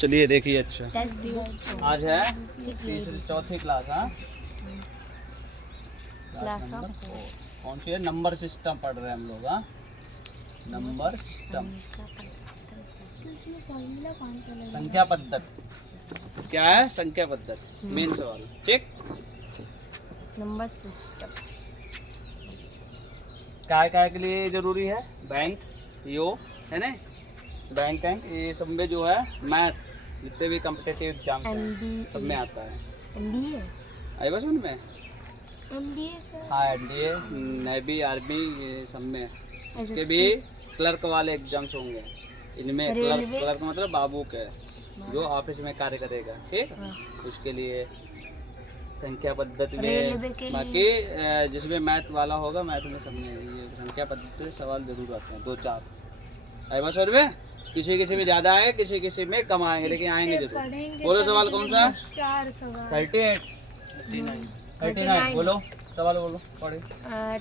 चलिए देखिए। अच्छा टेस्ट दी आज है तीसरी चौथी क्लास। हाँ क्लास नंबर ऑफ 4। कौन सी है? नंबर सिस्टम पढ़ रहे हैं हम लोग। हाँ नंबर सिस्टम, संख्या पद्धति। क्या है संख्या पद्धति? मेन सवाल। ठीक। नंबर सिस्टम काय के लिए जरूरी है? बैंक यो है ना, बैंक ये सब में जो है मैथ, जितने भी कॉम्पिटिटिव एग्जाम्स हैं सब में आता है। एमबीए आई बस उनमें। एमबीए हाँ एनडीए, नेवी, आर्मी, ये सब में। इसके भी क्लर्क वाले एग्जाम्स होंगे इनमें। क्लर्क मतलब बाबू के, जो ऑफिस में कार्य करेगा। ठीक। उसके लिए संख्या पद्धति में, बाकी जिसमें मैथ वाला होगा मैथ में सब में ये संख्या पद्धति से सवाल जरूर आते हैं। 2-4 आई बस और में किसी में ज्यादा आए, किसी में कम आएंगे, लेकिन आएंगे जरूर। बोलो सवाल कौन सा? 4 सवाल 39 बोलो सवाल बोलो। पढ़े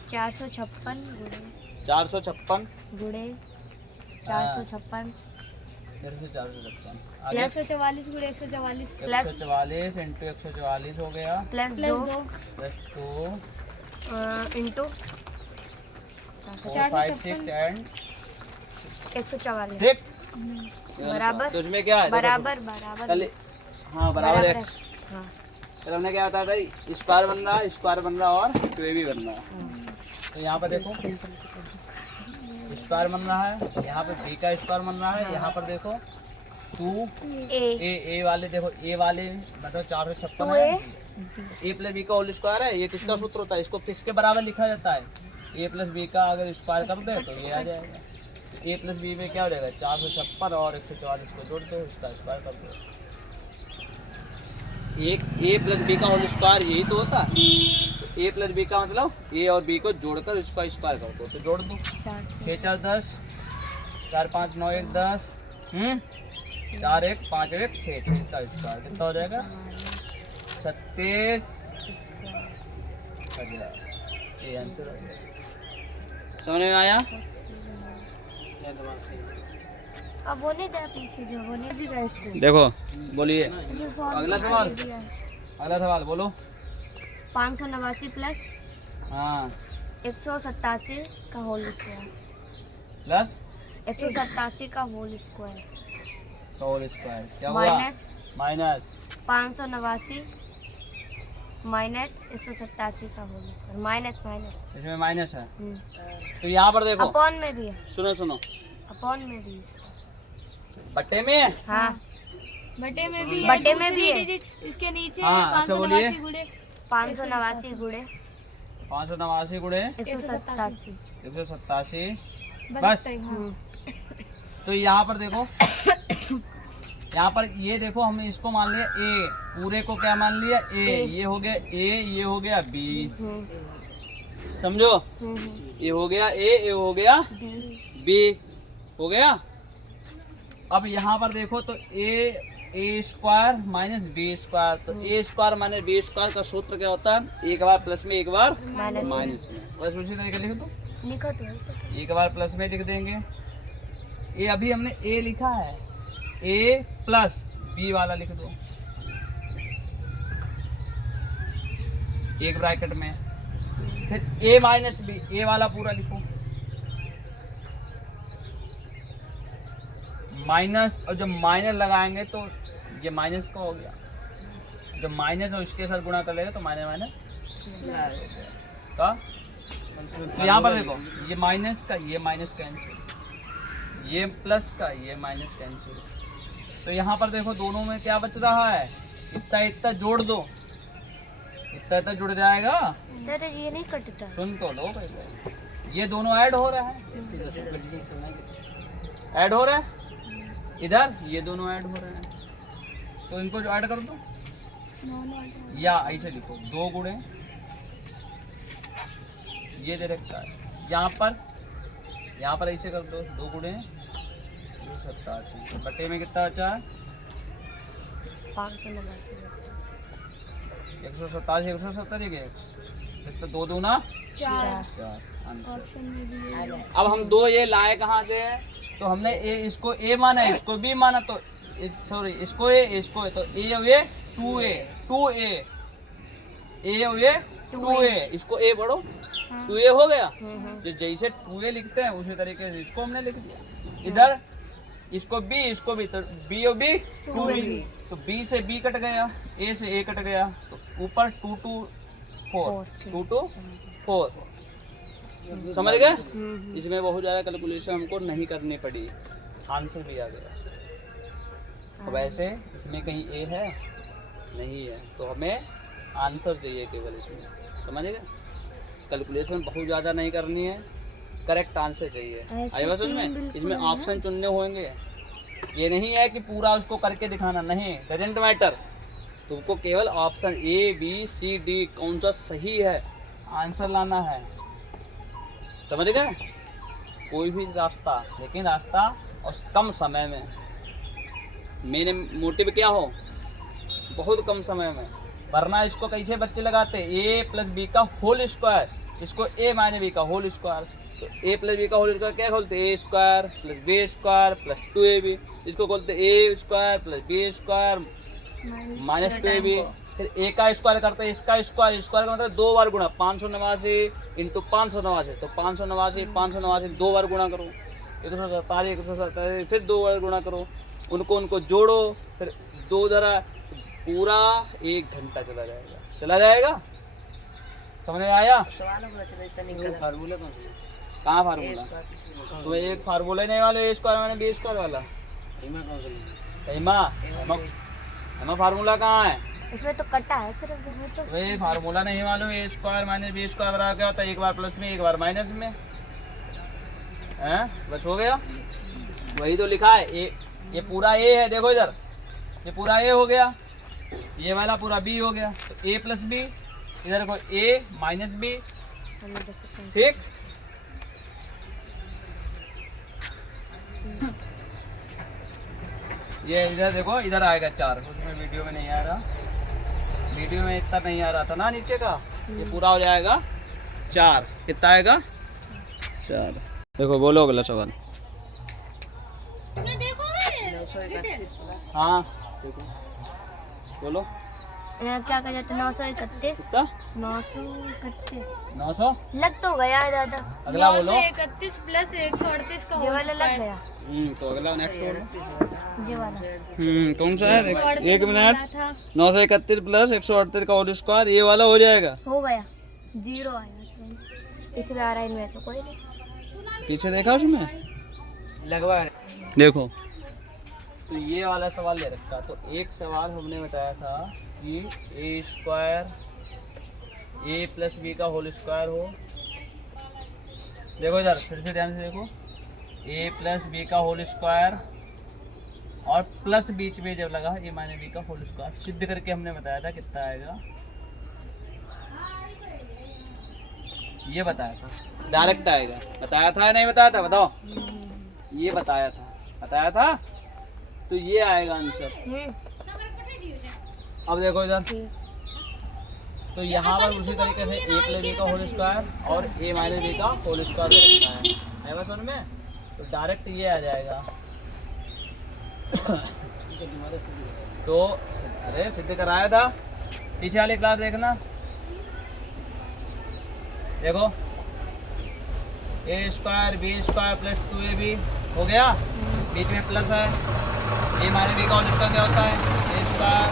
456 456 गुणे 456 मेरे से 456 144 गुणे 144 प्लस 144 इंटू 144 हो गया, प्लस 2 प्लस 2 इंटू 4 5 6 एंड 144 ठीक। बराबर तो इसमें क्या है? बराबर हाँ बराबर x। हाँ फिर हमने क्या बताया था? स्क्वायर बन रहा और 2a भी बन रहा है। तो यहाँ पर देखो स्क्वायर बन रहा है, यहाँ पर b का स्क्वायर बन रहा है, यहाँ पर देखो 2a वाले देखो, a वाले मतलब 456 है, a प्लस बी का होल स्क्वायर है। ये किसका सूत्र होता है? इसको किसके बराबर लिखा जाता है? a प्लस बी का अगर स्क्वायर कर दे तो ये आ जाएगा। a प्लस बी में क्या हो जाएगा? 456 और 144 को जोड़ दो, इसका स्क्वायर कर दो। एक a प्लस बी का होल स्क्वायर यही तो होता है। तो a प्लस बी का मतलब a और b को जोड़कर इसका स्क्वायर कर दो, तो जोड़ दो। 6 4 10, 4 5 9 1 10, 4 1 5 1 6 6 का स्क्वायर कितना हो जाएगा? 36। ये आंसर हो गया। समझ में आया? अब होने दे पीछे जो होने दीगा इसको। देखो बोलिए अगला सवाल बोलो। 589 प्लस हाँ 187 का होल स्क्वायर प्लस 187 का होल स्क्वायर क्या हुआ? माइनस 589 माइनस 187 का होल स्क्वायर माइनस इसमें माइनस है। तो यहाँ पर देखो अपॉन में भी है। सुनो अपॉन में भी बट्टे में है। हाँ बटे में भी है। इसके नीचे हाँ, अच्छा बोलिए। 589 गुणे 589 गुणे 187 बस। तो यहाँ पर देखो यहाँ पर ये देखो हमने इसको मान लिया a, पूरे को क्या मान लिया? a। ये हो गया a, ये हो गया b। समझो, ये हो गया a, ये हो गया b हो गया। अब यहाँ पर देखो तो a square minus b square, तो a square minus b square का सूत्र क्या होता है? एक बार प्लस में एक बार माइनस में। बस उसी तरीके लिख दो। एक बार प्लस में लिख देंगे। ये अभी हमने a लिखा है, a प्लस b वाला लिख दो एक ब्रैकेट में, फिर a माइनस b, a वाला पूरा लिखो माइनस, और जब माइनस लगाएंगे तो ये माइनस का हो गया, जब माइनस और इसके साथ गुणा कर लेगा तो माइनस माइनस का। तो यहाँ पर देखो ये माइनस का ये माइनस कैंसिल, ये प्लस का ये माइनस कैंसिल। तो यहाँ पर देखो दोनों में क्या बच रहा है? इतना इतना जोड़ दो, इतना जुड़ जाएगा। ये नहीं कटता। सुन तो लो पहले, ये दोनों ऐड हो रहा है, ऐड हो रहा है इधर, ये दोनों ऐड हो रहे हैं, तो इनको जो ऐड कर दो, या ऐसे लिखो 2 गुणे ये दे रखा है यहाँ पर ऐसे कर दो 2 गुणे 287 बटे में कितना बचा? 187 170 गए तो 2 दूना 4 आंसर। अब हम 2 ये लाए कहाँ से? तो हमने इसको a माना, इसको b माना, तो सॉरी इसको ए तो ए हो गए 2a 2a ए हो गए 2a, इसको ए पढ़ो 2a हो गया। जो जैसे 2a लिखते हैं उसी तरीके से इसको हमने लिख दिया। इधर इसको b तो b और b 2b, तो b से b कट गया, a से a कट गया, तो ऊपर 2 to 4 समझ गए। इसमें बहुत ज़्यादा कैलकुलेशन हमको नहीं करनी पड़ी, आंसर भी आ गया। अब ऐसे इसमें कहीं ए है नहीं है, तो हमें आंसर चाहिए केवल इसमें, समझ गए। कैलकुलेशन बहुत ज़्यादा नहीं करनी है, करेक्ट आंसर चाहिए। आई बात समझ में। इसमें ऑप्शन चुनने होंगे, ये नहीं है कि पूरा उसको करके दिखाना, नहीं, डजंट मैटर। तुमको केवल option A B C D कौन सा सही है आंसर लाना है, समझ गए। कोई भी रास्ता, लेकिन रास्ता और कम समय में। मेरे मोटिव क्या हो, बहुत कम समय में। वरना इसको कैसे बच्चे लगाते, ए प्लस बी का होल स्क्वायर, इसको ए माइनस बी का होल स्क्वायर, तो ए प्लस बी का होल स्क्वायर क्या खोलते, A square plus B square plus 2ab, इसको खोलते A square plus B square minus 2ab। फिर ए का स्क्वायर करते हैं, इसका स्क्वायर, स्क्वायर का मतलब 2 बार गुणा, 589 इंटू 589, तो 589 2 बार गुणा करो, 147 फिर 2 बार गुणा करो, उनको जोड़ो, फिर 2 धरा, पूरा 1 घंटा चला जाएगा। समझ में आया। फार्मूला कहाँ फार्मूला, तो एक फार्मूला नहीं वाले ए स्क्वायर माइनस बी स्क्वायर वाला, हमें फार्मूला कहाँ है, इसमें तो कटा है सिर्फ। तो ये फार्मूला नहीं मालूम, ए स्क्वायर माइनस बी स्क्वायर बराबर क्या होता है, एक बार प्लस में एक बार माइनस में, हैं बस हो गया। वही तो लिखा है, ये पूरा ए है, देखो इधर ये पूरा ए हो गया, ये वाला पूरा बी हो गया, तो ए प्लस बी, इधर देखो ए माइनस बी, ठीक। ये इधर देखो, इधर आएगा 4, उसमें वीडियो में नहीं आ रहा, वीडियो में इतना नहीं आ रहा था ना नीचे का, ये पूरा हो जाएगा 4, कितना आएगा 4। देखो बोलो अगला सवाल। हाँ देखो बोलो यहाँ क्या कह जाते, 931 931 900 लग तो गया है दादा। अगला बोलो। 931 प्लस 138 का ये वाला लग गया, तो अगला नेक्स्ट बोलो। ये वाला कौन सा है, एक मिनट, 931 प्लस 138 का होल स्क्वायर, ये वाला हो जाएगा, हो गया, 0 आया इसमें, आ रहा है इनमें से कोई नहीं। पीछे देखा उसमें लगवा देखो, तो ये वाला सवाल ले रखा। तो एक सवाल हमने बताया था कि ए स्क्वायर ए प्लस बी का होल स्क्वायर हो, देखो इधर फिर से ध्यान से देखो, ए प्लस बी का होल स्क्वायर और प्लस बीच में जब लगा ए माइनस बी का होल स्क्वायर, सिद्ध करके हमने बताया था कितना आएगा, ये बताया था, डायरेक्ट आएगा, बताया था या नहीं बताया था, बताओ। ये बताया था, तो ये आएगा आंसर। अब देखो इधर, तो यहाँ पर उसी तरीके से ए प्लस बी का होल स्क्वायर और ए माइनस बी का होल स्क्वायर रखता है बस उनमें, तो डायरेक्ट ये आ जाएगा। तो अरे सिद्ध कराया था, पीछे वाली क्लास देखना, देखो A square B square plus 2ab हो गया, बीच में प्लस है, ए माइनस बी का होल स्क्वायर क्या होता है, A square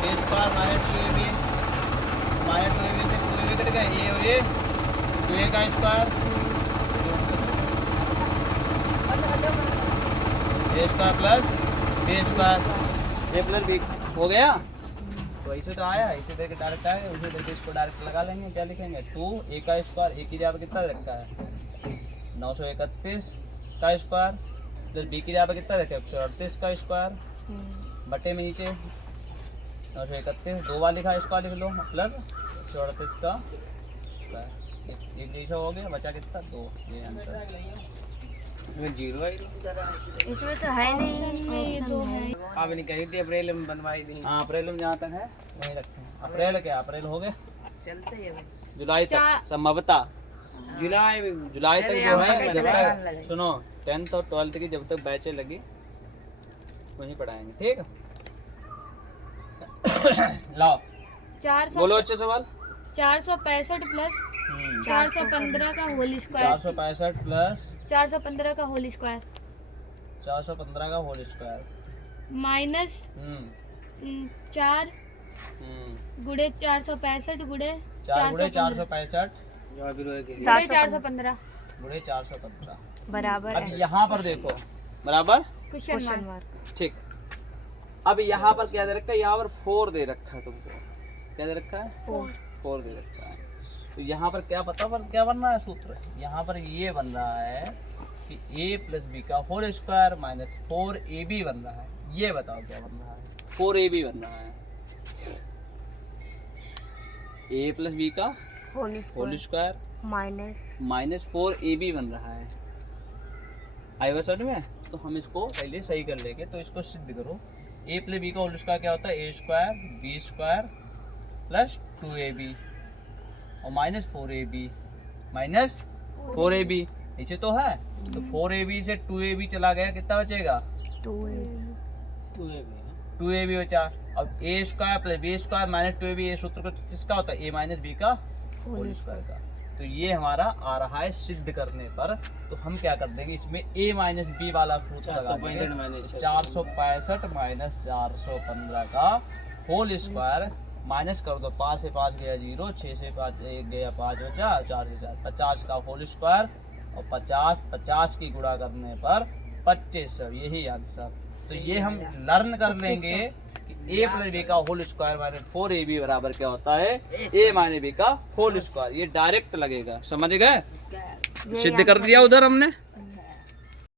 B square minus 2ab से 2ab कट गया, ए और ए 2a का स्क्वायर, ए स्क्वायर प्लस बी स्क्वायर, ए प्लस बी हो गया। तो ऐसे तो आया, इसे करके डायरेक्ट आएगा, उसे करके इसको डायरेक्ट लगा लेंगे, क्या लिखेंगे, 2a का स्क्वायर, ए की जगह कितना रखा है 931 का स्क्वायर, इधर बी की जगह पे कितना रखे 138 का स्क्वायर, बटे में नीचे 931 2 बार लिखा, स्क्वायर लिख लो, प्लस 138 का स्क्वायर, एक जैसा हो गया, बचा कितना 2, ये आंसर। इसमें तो है नहीं, तो है। आपने कही थी अप्रैल में बनवाई थी। हाँ अप्रैल में जहाँ तक है वहीं रखते हैं। अप्रैल क्या, अप्रैल हो गया, चलते हैं जुलाई तक संभवतः, जुलाई में। जुलाई तक जो है, जब तक सुनो 10th और 12th की जब तक बैचें लगी वहीं पढ़ाएंगे, ठीक है। लाओ 400 बोलो अच्छे सवाल। 465 प्लस 415 का होल स्क्वायर 465 प्लस 415 का होल स्क्वायर 415 का होल स्क्वायर माइनस 4 गुड़े 465 गुड़े 4 गुणे 465 जो अभी रोए के गुड़े 415 गुणे 415। बराबर अब यहाँ पर देखो बराबर, क्वेश्चन क्वेश्चन मार्क मार्क। ठीक। अब यहाँ पर क्या दे रखा है, यहाँ पर 4 दे रखा है तुमको, क्या दे रखा है 4 दे रखा है। तो यहाँ पर क्या पता पर क्या बन रहा है सूत्र, यहाँ पर ये बन रहा है कि a प्लस बी का होल स्क्वायर माइनस 4ab बन रहा है। ये बताओ क्या बन रहा है, 4ab बन रहा है। a प्लस बी का whole whole square minus 4ab बन रहा है। आएगा समझ में? तो हम इसको पहले सही कर लेंगे। तो इसको सिद्ध करो, a प्लस बी का होल स्क्वायर क्या होता है, a square b square plus 2ab और माइनस 4ab नीचे तो है। तो 4ab से 2ab चला गया, कितना बचेगा 2ab बचा। अब a square plus b square minus 2ab, ये सूत्र किसका होता है, a माइनस b का होल स्क्वायर का। तो ये हमारा आ रहा है सिद्ध करने पर। तो हम क्या कर देंगे, इसमें a माइनस बी वाला सूत्र लगा देंगे। 465 माइनस 415 का होल स्क्वायर माइनस कर दो, 5 से 5 गया 0, 6 से 5 1 गया 5 बचा, 4 से 4 50 का होल स्क्वायर और 50 की गुणा करने पर 25, यही आंसर। तो ये हम लर्न कर लेंगे कि a प्लस बी का होल स्क्वायर माइनस 4ab बराबर क्या होता है, a माइनस बी का होल स्क्वायर। ये डायरेक्ट लगेगा, समझ गए? सिद्ध कर दिया उधर हमने।